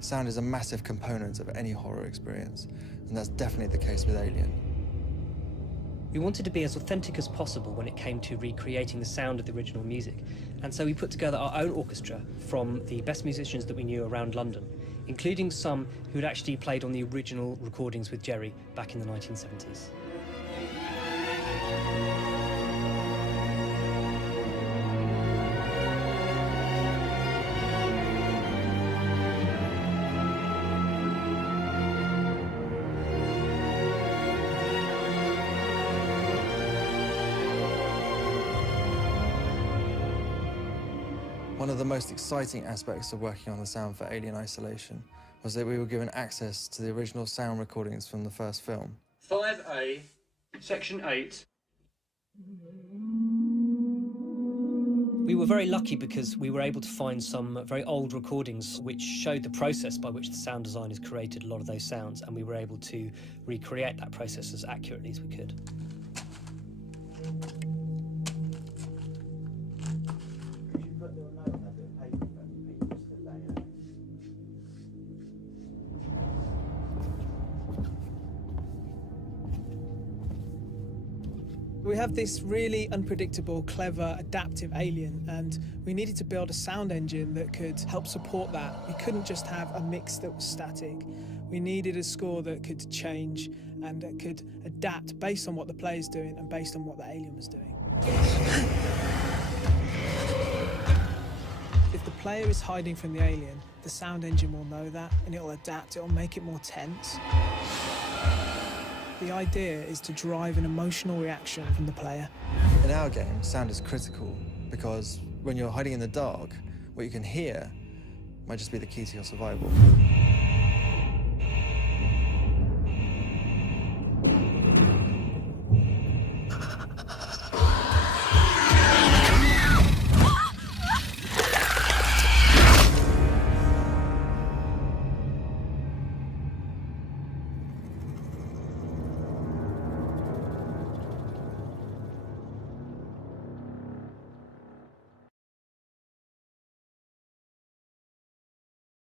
Sound is a massive component of any horror experience, and that's definitely the case with Alien. We wanted to be as authentic as possible when it came to recreating the sound of the original music, and so we put together our own orchestra from the best musicians that we knew around London, including some who'd actually played on the original recordings with Jerry back in the 1970s. One of the most exciting aspects of working on the sound for Alien Isolation was that we were given access to the original sound recordings from the first film. 5A, Section 8. We were very lucky because we were able to find some very old recordings which showed the process by which the sound designers created a lot of those sounds, and we were able to recreate that process as accurately as we could. We have this really unpredictable, clever, adaptive alien, and we needed to build a sound engine that could help support that. We couldn't just have a mix that was static. We needed a score that could change and that could adapt based on what the player's doing and based on what the alien was doing. If the player is hiding from the alien, the sound engine will know that and it'll adapt, it'll make it more tense. The idea is to drive an emotional reaction from the player. In our game, sound is critical because when you're hiding in the dark, what you can hear might just be the key to your survival.